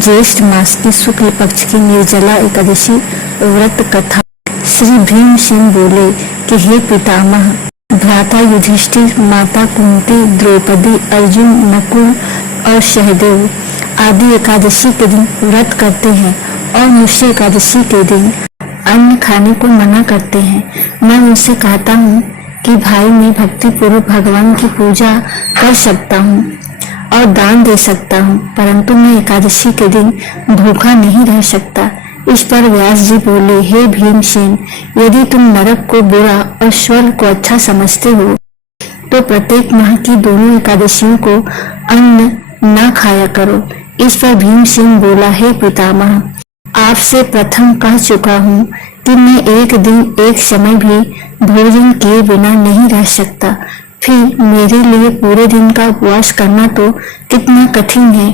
ज्येष्ठ मास की शुक्ल पक्ष की निर्जला एकादशी व्रत कथा। श्री भीमसेन बोले कि हे पितामह, भ्राता युधिष्ठिर, माता कुंती, द्रौपदी, अर्जुन, नकुल और सहदेव आदि एकादशी के दिन व्रत करते हैं और मुझसे एकादशी के दिन अन्न खाने को मना करते हैं। मैं उनसे कहता हूँ कि भाई, मैं भक्ति पूर्वक भगवान की पूजा कर सकता हूँ और दान दे सकता हूँ, परंतु मैं एकादशी के दिन भूखा नहीं रह सकता। इस पर व्यास जी बोले, हे भीमसेन, यदि तुम नरक को बुरा और स्वर्ग को अच्छा समझते हो तो प्रत्येक माह की दोनों एकादशियों को अन्न न खाया करो। इस पर भीमसेन बोला, हे पितामह, आपसे प्रथम कह चुका हूँ कि मैं एक दिन एक समय भी भोजन किए बिना नहीं रह सकता। फिर मेरे लिए पूरे दिन का उपवास करना तो कितना कठिन है।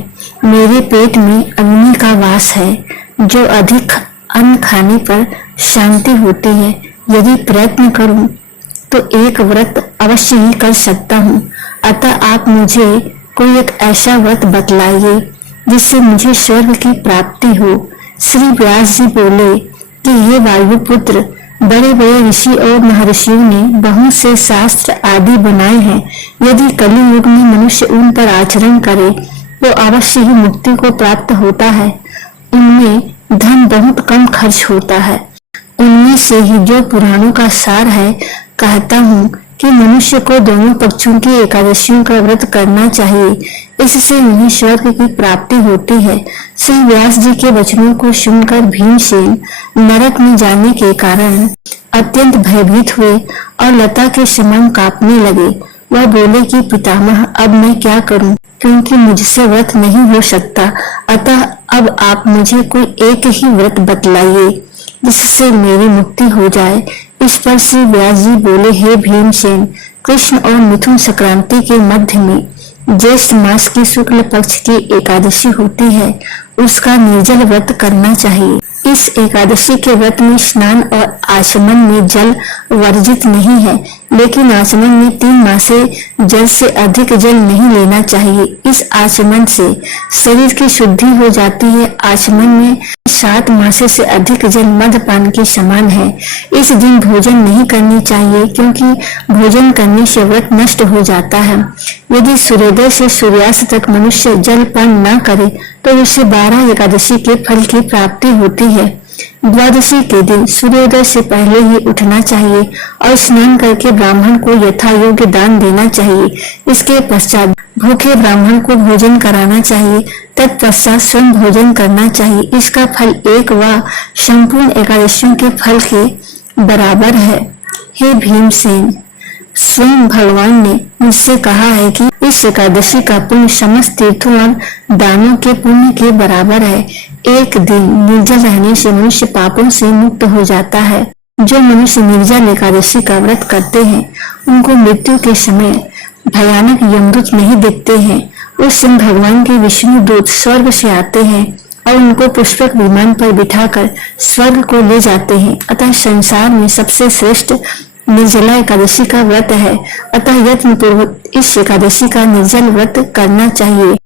मेरे पेट में अग्नि का वास है, जो अधिक अन्न खाने पर शांति होती है। यदि प्रयत्न करूं तो एक व्रत अवश्य ही कर सकता हूं। अतः आप मुझे कोई एक ऐसा व्रत बतलाइए जिससे मुझे स्वर्ग की प्राप्ति हो। श्री व्यास जी बोले कि हे वायुपुत्र, बड़े बड़े ऋषि और महर्षियों ने बहुत से शास्त्र आदि बनाए हैं। यदि कलियुग में मनुष्य उन पर आचरण करे तो अवश्य ही मुक्ति को प्राप्त होता है। उनमें धन बहुत कम खर्च होता है। उनमें से ही जो पुराणों का सार है, कहता हूँ कि मनुष्य को दोनों पक्षों की एकादशियों का व्रत करना चाहिए। इससे उन्हें स्वर्ग की प्राप्ति होती है। श्री व्यास जी के वचनों को सुनकर भीमसेन नरक में जाने के कारण अत्यंत भयभीत हुए और लता के समान कांपने लगे। वह बोले कि पितामह, अब मैं क्या करूं, क्योंकि मुझसे व्रत नहीं हो सकता। अतः अब आप मुझे कोई एक ही व्रत बतलाइए जिससे मेरी मुक्ति हो जाए। इस पर श्री व्यास जी बोले, हे भीमसेन, कृष्ण और मिथुन संक्रांति के मध्य में ज्येष्ठ मास की शुक्ल पक्ष की एकादशी होती है, उसका निर्जल व्रत करना चाहिए। इस एकादशी के व्रत में स्नान और आचमन में जल वर्जित नहीं है, लेकिन आचमन में 3 मासे जल से अधिक जल नहीं लेना चाहिए। इस आचमन से शरीर की शुद्धि हो जाती है। आचमन में 7 मासे से अधिक जल मदपान के समान है। इस दिन भोजन नहीं करनी चाहिए, क्योंकि भोजन करने से व्रत नष्ट हो जाता है। यदि सूर्योदय से सूर्यास्त तक मनुष्य जल पान न करे तो उसे 12 एकादशी के फल की प्राप्ति होती है। द्वादशी के दिन सूर्योदय से पहले ही उठना चाहिए और स्नान करके ब्राह्मण को यथा योग्य दान देना चाहिए। इसके पश्चात भूखे ब्राह्मण को भोजन कराना चाहिए। तत्पश्चात स्वयं भोजन करना चाहिए। इसका फल एक व संपूर्ण एकादशियों के फल के बराबर है। हे भीमसेन, स्वयं भगवान ने मुझसे कहा है कि इस एकादशी का पुण्य समस्त तीर्थों और दानों के पुण्य के बराबर है। एक दिन निर्जल रहने से मनुष्य पापों से मुक्त हो जाता है। जो मनुष्य निर्जल एकादशी का व्रत करते हैं, उनको मृत्यु के समय भयानक यमदूत नहीं दिखते हैं। उस दिन भगवान के विष्णु दूत स्वर्ग से आते हैं और उनको पुष्पक विमान पर बिठाकर स्वर्ग को ले जाते हैं। अतः संसार में सबसे श्रेष्ठ निर्जला एकादशी का व्रत है। अतः यत्न पूर्वक इस एकादशी का निर्जल व्रत करना चाहिए।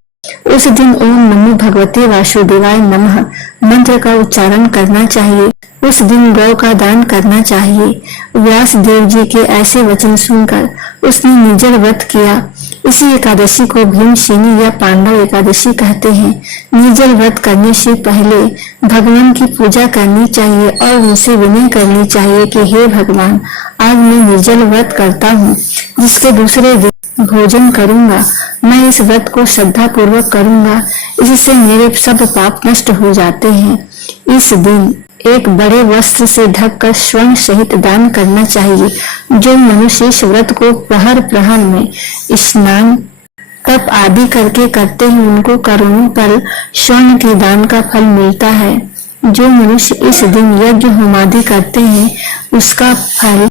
उस दिन ओम नमो भगवते वासुदेवाय नमः मंत्र का उच्चारण करना चाहिए। उस दिन गौ का दान करना चाहिए। व्यास देव जी के ऐसे वचन सुनकर उसने निर्जल व्रत किया। इसी एकादशी को भीमसेनी या पांडव एकादशी कहते हैं। निर्जल व्रत करने से पहले भगवान की पूजा करनी चाहिए और उनसे विनय करनी चाहिए कि हे भगवान, आज मैं निर्जल व्रत करता हूँ, जिसके दूसरे दिन भोजन करूंगा। मैं इस व्रत को श्रद्धा पूर्वक करूंगा, इससे मेरे सब पाप नष्ट हो जाते हैं। इस दिन एक बड़े वस्त्र से ढककर स्वर्ण सहित दान करना चाहिए। जो मनुष्य इस व्रत को प्रहर प्रहर में स्नान तप आदि करके करते हैं, उनको करोड़ों पर स्वर्ण के दान का फल मिलता है। जो मनुष्य इस दिन यज्ञ होमादि करते हैं, उसका फल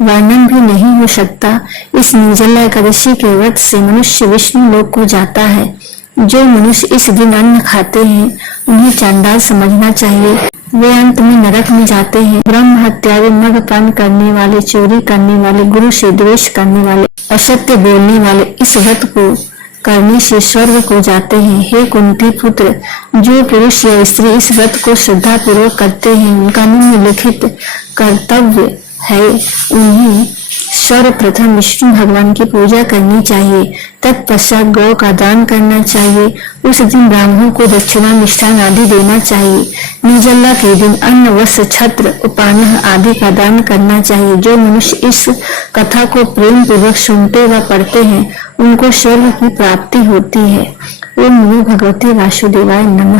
वर्णन भी नहीं हो सकता। इस निर्जला एकादशी के व्रत से मनुष्य विष्णु लोक को जाता है। जो मनुष्य इस दिन अन्न खाते हैं, उन्हें चांडाल समझना चाहिए। वे अंत में नरक में जाते हैं। ब्रह्म हत्यारे, मदपान करने वाले, चोरी करने वाले, गुरु से द्वेष करने वाले, असत्य बोलने वाले इस व्रत को करने से स्वर्ग को जाते हैं। हे कुंती पुत्र, जो पुरुष या स्त्री इस व्रत को श्रद्धा पूर्वक करते हैं उनका निम्नलिखित कर्तव्य है। उन्हें सर्वप्रथम विष्णु भगवान की पूजा करनी चाहिए, तत्पश्चात गौ का दान करना चाहिए। उस दिन ब्राह्मणों को दक्षिणा मिष्ठान आदि देना चाहिए। निर्जला के दिन अन्न वस्त्र छत्र उपान्न आदि का दान करना चाहिए। जो मनुष्य इस कथा को प्रेम पूर्वक सुनते व पढ़ते हैं उनको स्वर्ग की प्राप्ति होती है। ओम नमो भगवते वासुदेवाय नमः।